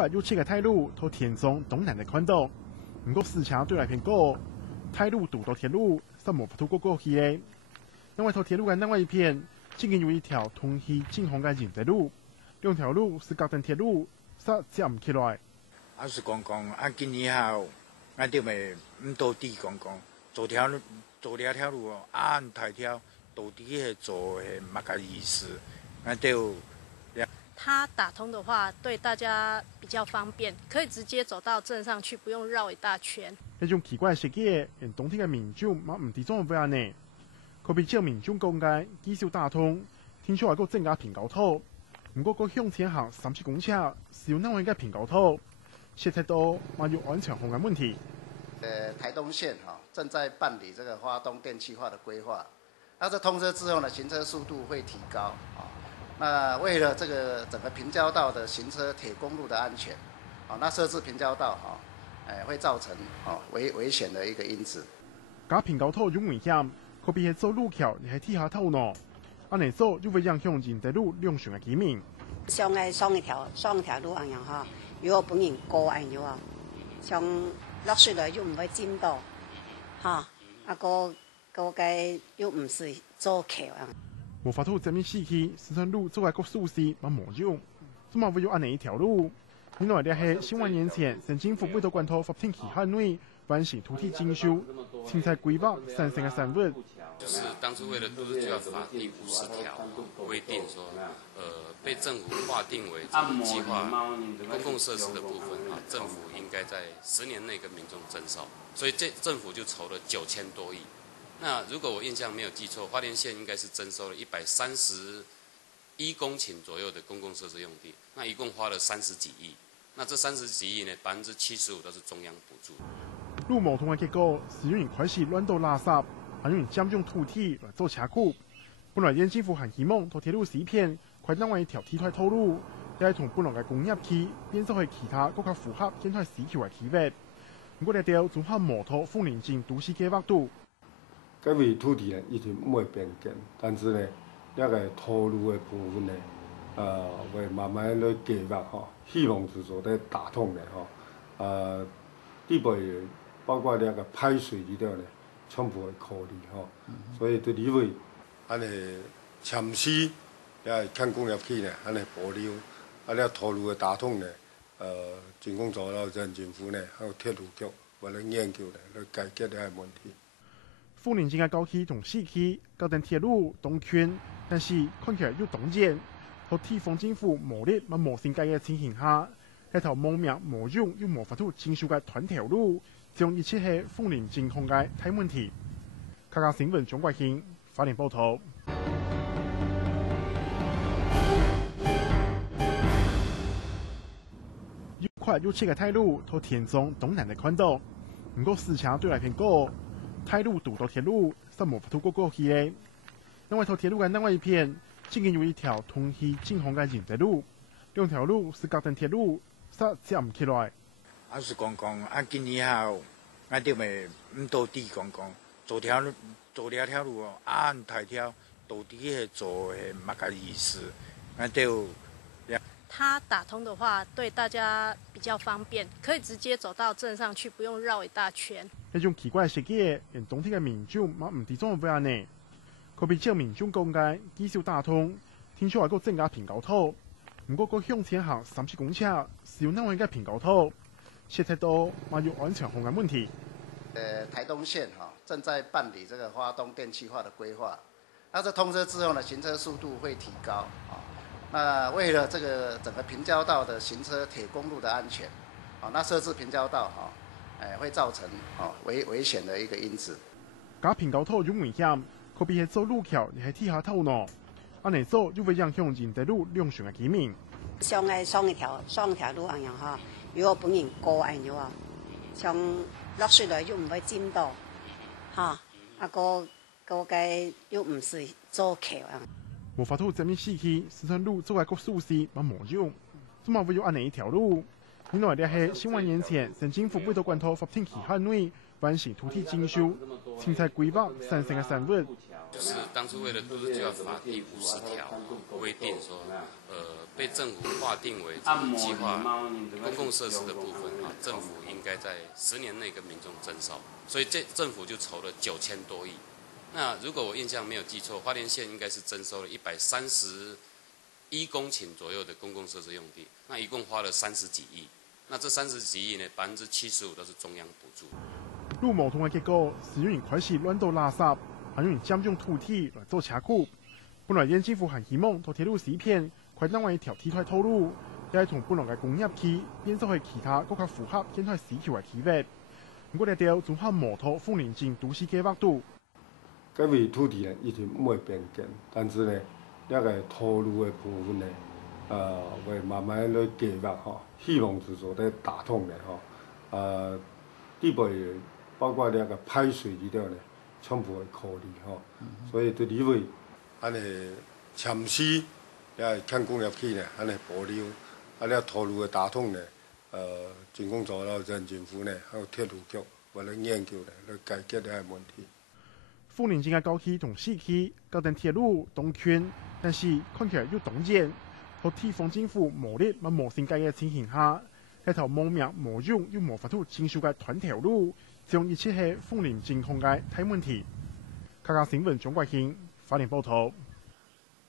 快又切嘅态路，都田中东南的宽度。不过市场对来偏高，态路堵到铁路，实无法度过去嘅。另外，头铁路嘅另外一片，竟然有一条通去金红嘅人在路，两条路是隔等铁路，煞接唔起来。是讲今年后，就咪唔到底讲做条路哦，按大条到底系做系乜嘅意思？就。它打通的话，对大家比较方便，可以直接走到镇上去，不用绕一大圈。呢种奇怪嘅设计，连当地嘅民众嘛唔知怎样呢？可比照民众讲嘅，至少打通，听说还个增加平交土，不过个向前行30公尺，是有那样嘅平交土，涉及到嘛有安全风险问题。台东县正在办理这个花东电气化的规划，那这通车之后呢，行车速度会提高那为了这个整个平交道的行车铁公路的安全，那设置平交道会造成危险的一个因子。加平交土有危险，可比係做路橋亦係鐵下頭呢。安尼做就會影響人地路兩船嘅居民。上一條路咁樣如果本人過安咗像落水來就唔會浸到，個嘅又唔是做橋無法度正面市區石川路做一個舒適嘛無用，怎麼會有安尼一條路？另外，呢係10萬年前，省政府為到管托發展期限內完成土地徵收、青菜規劃3成嘅產物。就是當初為了都市計劃法第50條規定說，被政府劃定為這個計劃公共設施的部分政府應該在10年內跟民眾徵收，所以政府就籌了9000多億。那如果我印象沒有記錯，花蓮縣應該是徵收了131公頃左右的公共設施用地，那一共花了30幾億。那這30幾億呢，75%都是中央補助。路網通嘅結果是有人開始亂倒垃圾，還有人佔用土地來做車庫。本來縣政府很希望到鐵路試片，快另外一條鐵塊套路，也係同本來嘅工業區變做係其他更加符合建築市區嘅區域。不過呢條仲係摩托鳳林鎮都市計劃度。這位土地呢，一直唔會變更，但是呢，那個套路嘅部分呢，會慢慢來計劃希望是說咧打通嘅地部包括那個排水呢條呢，全部會考慮所以對呢位安尼前期也看工業區呢，安尼保留，了套路嘅打通呢，政工組啦、縣政府呢，還有鐵路局為了研究呢，來解決呢個問題。鳳林鎮嘅郊區同市區高等鐵路東圈，但是看起來又東建，和地方政府無力嘛無性計嘅情形下，呢條無名無用又無法度徵收嘅團條路，將一切係鳳林鎮控嘅大問題。客家新聞張國興花蓮報道。又快又切嘅態路，都田中東南嘅寬度，不過市場對來偏高。態路堵到鐵路，實無法度過去嘅。另外，頭鐵路嘅另外一片，竟然有一條通去金紅嘅人在路，兩條路是隔等鐵路，煞接唔起來。是講今年後，就咪唔到底講做條路哦，按大條到底係做係乜嘅意思？就。它打通的話，對大家比較方便，可以直接走到鎮上去，不用繞一大圈。呢種奇怪嘅設計，連當地嘅民眾嘛唔知怎樣呢？可比照民眾講嘅，至少打通，聽說還個增加平交土，不過個向前行30公尺，是有那樣嘅平交土，涉及到嘛有安全風險問題。台東縣正在辦理這個花東電氣化的規劃，那這通車之後呢，行車速度會提高那為了這個整個平交道的行車鐵公路的安全，那設置平交道會造成危險的一個因子。加平交土有危險，可比係做路橋亦係鐵下頭呢。安尼做就會影響人地路兩船嘅居民。上一條路咁樣如果本人過安咗像落水來就唔會浸到，個嘅又唔是做橋無法度正面市區石川路做一個舒適嘛無用，怎麼會有安尼一條路？另外，呢係10萬年前，省政府為到管托發展期限內完成土地征收、青菜规划、三成的产物。就是当初为了都市计划法第50条规定说，被政府划定为这个计划公共设施的部分啊，政府应该在10年内跟民众征收，所以政府就筹了9000多亿。那如果我印象没有记错，花莲县应该是征收了131公顷左右的公共设施用地，那一共花了30几亿。那这30几亿呢，75%都是中央补助。路矛盾的结果是有人开始乱倒垃圾，还有人占用土地来做车库。本来县政府还希望到铁路西片快当为一条铁块套路，也系同本来嘅工业区变做去其他更加符合现在市区嘅区域。不过呢条综合摩托凤林镇都市计划度，这位土地呢一直未变更，但是呢，那个套路的部分呢，会慢慢来计划吼，希望是说在打通的吼，地位包括那个排水里头呢，全部会考虑吼，所以对里位安尼前期也看工业区呢，安尼保留，了套路的打通呢，政工所了县政府呢，还有铁路局，为了研究呢，来解决这个问题。凤林镇嘅高区同市区高等铁路东圈，但是看起来有动静，和地方政府无力嘛无性格嘅情形下，喺頭無名無用又無法度征收嘅團條路，將一切係鳳林鎮控嘅大問題。客家新聞張國興，花蓮報道。